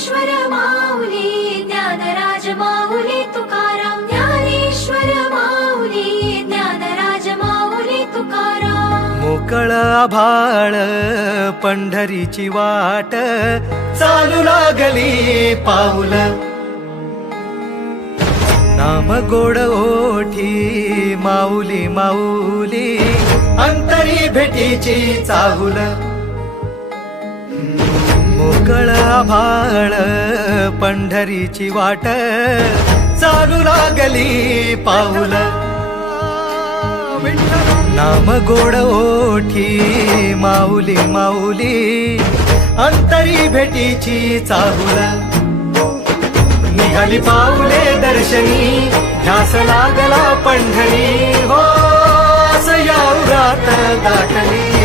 ज्ञानेश्वर माऊली ज्ञानराज माऊली तुकाराम, ज्ञानेश्वर माऊली ज्ञानराज माऊली तुकाराम. मोकळ आभाळ पंढरीची वाट, चालू लागली पाऊल. नाम गोड ओठी माऊली माऊली, अंतरी भेटीची चाहुल. मोकळ आभाळ पंढरीची वाट, चालू लागली पाऊल. नाम गोड ओठी माऊली माऊली, अंतरी भेटीची चाहुल. निघाली पाऊले दर्शनी, ध्यास लागला पंढरी. हो असं या उरात दाटली.